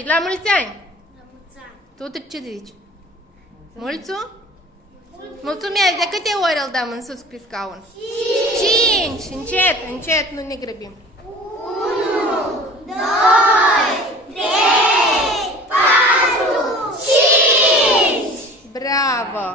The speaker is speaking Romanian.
zici? La mulți ani! La mulți ani. Tu ce zici? Mulțu? Mulțumesc! De câte ori îl dăm în sus pe scaun? 5! Încet, încet, nu ne grăbim. 1, 2, 3, 4, 5! Bravo!